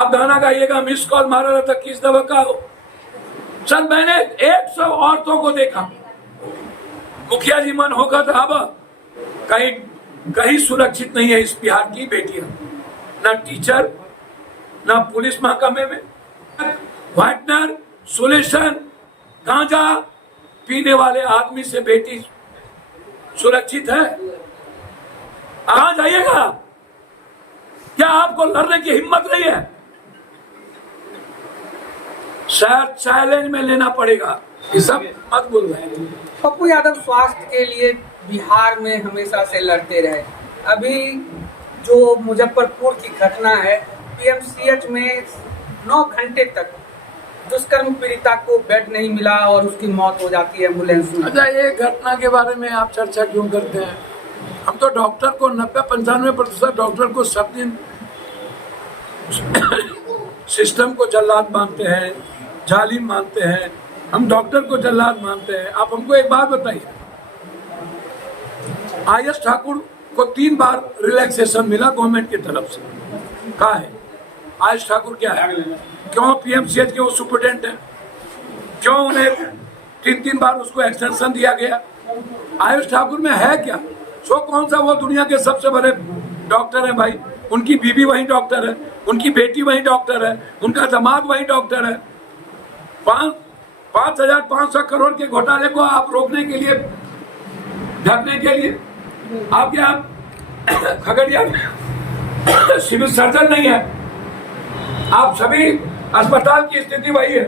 आप गाना गाइएगा, miss call मारा रहता, किस दवा का हो। सर मैंने 100 औरतों को देखा, मुखिया जी मन होगा था, अब कहीं कहीं सुरक्षित नहीं है इस बिहार की बेटियां, ना टीचर, ना पुलिस महकमे में, व्हाइटनर, सोल्यूशन, गांजा पीने वाले आदमी से बेटी सुरक्षित है। कहां जाइएगा? क्या आपको लड़ने की हिम्मत नहीं है? सर चैलेंज में लेना पड़ेगा, ये सब मत बोल रहे हैं। पप्पू यादव स्वास्थ्य के लिए बिहार में हमेशा से लड़ते रहे। अभी जो मुजफ्फरपुर की घटना है, पीएमसीएच में 9 घंटे तक दुष्कर्म पीड़िता को बेड नहीं मिला और उसकी मौत हो जाती है एम्बुलेंस में। अच्छा, ये घटना के बारे में आप चर्चा क्यों करते हैं? हम तो डॉक्टर को 90-95% डॉक्टर को सब दिन सिस्टम को जल्लाद मानते हैं, जालिम मानते हैं, हम डॉक्टर को जल्लाद मानते हैं। आप हमको एक बात बताइए, आईएस ठाकुर को 3 बार रिलैक्सेशन मिला गवर्नमेंट की तरफ से, कहा है आईएस ठाकुर क्या है? क्यों पीएमसीएच के वो सुपरिटेंडेंट है? क्यों उन्हें 3 बार उसको एक्सटेंशन दिया गया? आयुष ठाकुर में है क्या? सो कौन सा वो दुनिया के सबसे बड़े डॉक्टर है भाई? उनकी बीवी वही डॉक्टर है, उनकी बेटी वही डॉक्टर है, उनका दामाद वही डॉक्टर है। 5,500 करोड़ के घोटाले को आप रोकने के लिए, ढकने के लिए, आप क्या खगड़िया में सिविल सर्जन नहीं है? आप सभी अस्पताल की स्थिति वही है।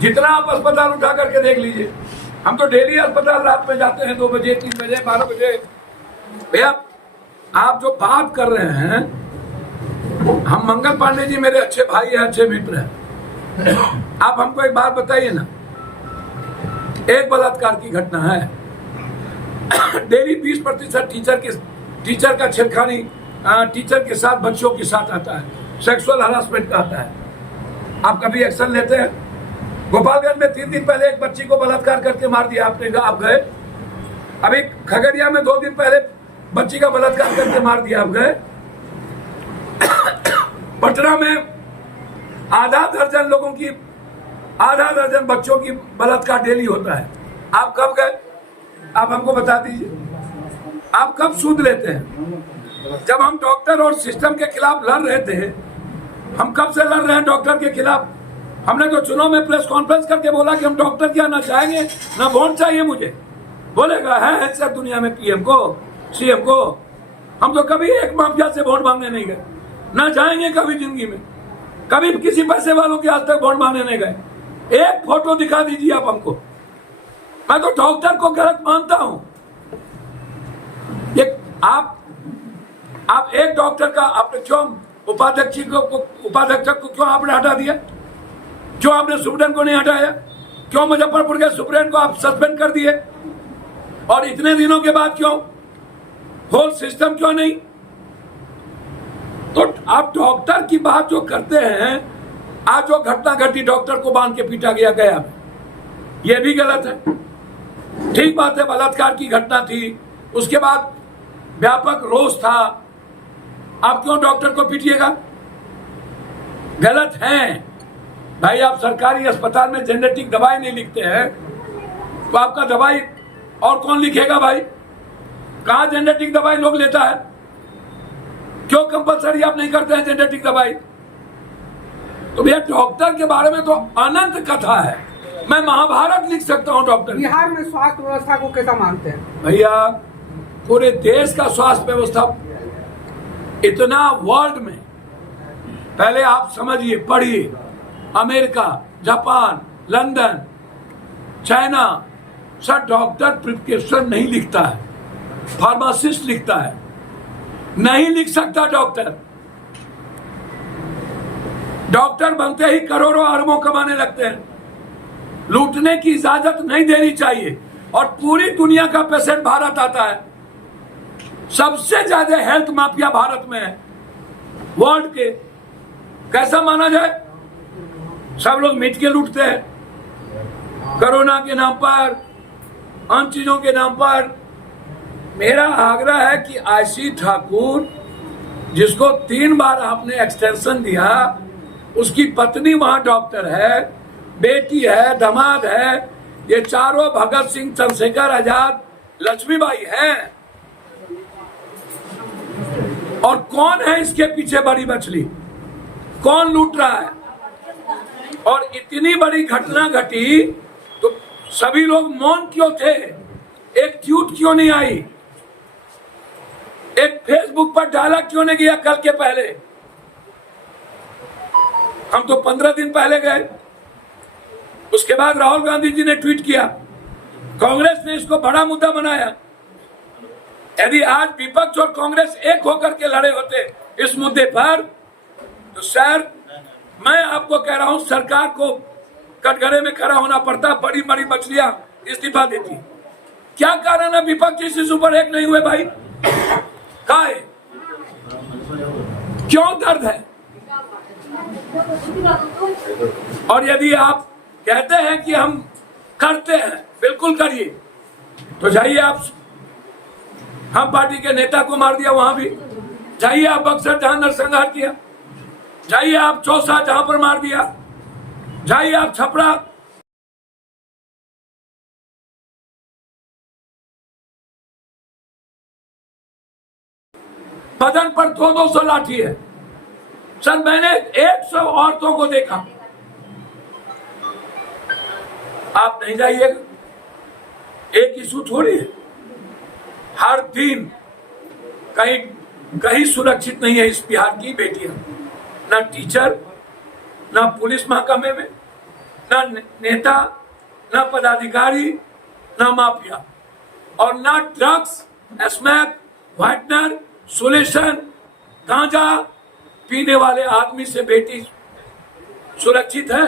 जितना आप अस्पताल उठा करके देख लीजिए, हम तो डेली अस्पताल रात में जाते हैं, 2 बजे, 3 बजे, 12 बजे। भैया आप जो बात कर रहे हैं, हम मंगल पांडे जी मेरे अच्छे भाई हैं, अच्छे मित्र हैं। आप हमको एक बात बताइए ना, एक बलात्कार की घटना है, डेली 20% टीचर का छेड़खानी टीचर के साथ, बच्चों के साथ आता है, सेक्सुअल हरासमेंट का आता है। आप कभी एक्शन लेते हैं? गोपालगंज में 3 दिन पहले एक बच्ची को बलात्कार करके मार दिया आपने, आप गए? अभी खगड़िया में 2 दिन पहले बच्ची का बलात्कार करके मार दिया, आप गए? पटना में आधा दर्जन बच्चों की बलात्कार डेली होता है। आप कब गए? आप हमको बता दीजिए, आप कब सूद लेते हैं? जब हम डॉक्टर और सिस्टम के खिलाफ लड़ रहे थे, हम कब से लड़ रहे हैं डॉक्टर के खिलाफ? हमने तो चुनाव में प्रेस कॉन्फ्रेंस करके बोला कि हम डॉक्टर क्या ना चाहेंगे, ना वोट चाहिए मुझे। बोलेगा है सब दुनिया में पीएम को, सीएम को। हम तो कभी एक माफिया से वोट मांगने नहीं गए, ना जाएंगे कभी जिंदगी में। कभी किसी पैसे वालों के आज तक वोट मांगने नहीं गए। एक फोटो दिखा दीजिए आप हमको। मैं तो डॉक्टर को गलत मानता हूं। आप एक डॉक्टर का आपने क्यों उपाध्यक्ष को क्यों आपने हटा दिया? क्यों आपने सुप्रीम को नहीं हटाया? क्यों मुजफ्फरपुर के सुप्रीम को आप सस्पेंड कर दिए? और इतने दिनों के बाद क्यों? होल सिस्टम क्यों नहीं? तो आप डॉक्टर की बात जो करते हैं, आज जो घटना घटी, डॉक्टर को बांध के पीटा गया में, यह भी गलत है। ठीक बात है, बलात्कार की घटना थी, उसके बाद व्यापक रोष था, आप क्यों डॉक्टर को पीटिएगा? गलत है भाई। आप सरकारी अस्पताल में जेनेटिक दवाई नहीं लिखते हैं तो आपका दवाई और कौन लिखेगा भाई? कहां जेनेटिक दवाई लोग लेता है? क्यों कंपलसरी आप नहीं करते हैं जेनेटिक दवाई? तो भैया डॉक्टर के बारे में तो अनंत कथा है, मैं महाभारत लिख सकता हूं डॉक्टर। बिहार में स्वास्थ्य व्यवस्था को कैसा मानते हैं? भैया पूरे देश का स्वास्थ्य व्यवस्था इतना वर्ल्ड में, पहले आप समझिए, पढ़िए, America, Japan, London, China, sir doctor prescription नहीं लिखता है, फार्मासिस्ट लिखता है, नहीं लिख सकता डॉक्टर। डॉक्टर बनते ही करोड़ों अरबों कमाने लगते हैं। लूटने की इजाजत नहीं देनी चाहिए। और पूरी दुनिया का पेशेंट भारत आता है, सबसे ज्यादा हेल्थ माफिया भारत में है वर्ल्ड के। कैसा माना जाए? सब लोग मिट के लूटते हैं, कोरोना के नाम पर, अन्य चीजों के नाम पर। मेरा आग्रह है कि आईसी ठाकुर जिसको 3 बार आपने एक्सटेंशन दिया, उसकी पत्नी वहां डॉक्टर है, बेटी है, दामाद है, ये चारों भगत सिंह, चंद्रशेखर आजाद, लक्ष्मीबाई हैं। और कौन है इसके पीछे बड़ी मछली? कौन लूट रहा है? और इतनी बड़ी घटना घटी तो सभी लोग मौन क्यों थे? एक ट्वीट क्यों नहीं आई? एक फेसबुक पर डाला क्यों नहीं गया कल के पहले? हम तो 15 दिन पहले गए। उसके बाद राहुल गांधी जी ने ट्वीट किया, कांग्रेस ने इसको बड़ा मुद्दा बनाया। यदि आज विपक्ष और कांग्रेस एक होकर के लड़े होते इस मुद्दे पर, तो शायद मैं आपको कह रहा हूं सरकार को कटघरे में खड़ा होना पड़ता, बड़ी बड़ी मछलियां इस्तीफा देती। क्या कारण है विपक्ष इस इशू पर एक नहीं हुए भाई? कहा है? क्यों दर्द है? और यदि आप कहते हैं कि हम करते हैं, बिल्कुल करिए। तो जाइए आप, हम पार्टी के नेता को मार दिया वहां भी, जाइए आप बक्सर जहां नरसंहार किया, जाइए आप चौसा जहां पर मार दिया, जाइए आप छपरा, बदन पर 200 लाठी है। सर मैंने 100 औरतों को देखा। आप नहीं जाइएगा? एक इशू थोड़ी है, हर दिन कहीं कहीं सुरक्षित नहीं है इस बिहार की बेटियां, ना टीचर, ना पुलिस महकमे में, ना नेता, ना पदाधिकारी, ना माफिया, और ना ड्रग्स, स्मैक, व्हाइटनर, सोल्यूशन, गांजा पीने वाले आदमी से बेटी सुरक्षित है?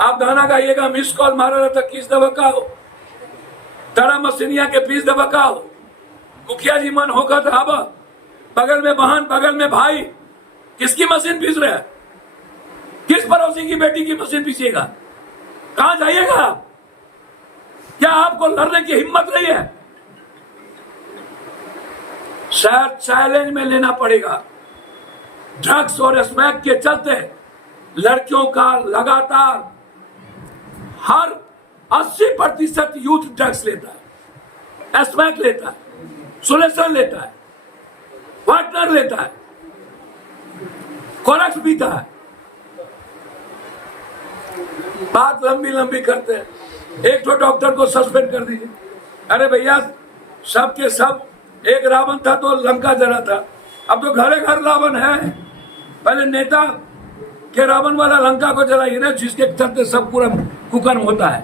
आप गाना गाइएगा, मिस कॉल मारा रहता, किस दबा का हो, तारा मसीनिया के पीस दबा का हो, मुखिया जी मन होगा तो अब बगल में बहन, बगल में भाई, किसकी मशीन पीस रहे हैं? किस पड़ोसी की बेटी की मशीन पीसिएगा? कहां जाइएगा? क्या आपको लड़ने की हिम्मत नहीं है? शायद चैलेंज में लेना पड़ेगा। ड्रग्स और स्मैक के चलते लड़कियों का लगातार हर 80% यूथ ड्रग्स लेता है, स्मैक लेता है, सोल्यूशन लेता है, वार्टनर लेता है, कोरक्स पीता है। बात लंबी लंबी करते हैं। एक तो डॉक्टर को सस्पेंड कर दीजिए। अरे भैया, सब के सब, एक रावण था तो लंका जला था, अब तो घरे घर रावण है। पहले नेता के रावण वाला लंका को जलाइए ना, जिसके चलते सब पूरा कुकर्म होता है।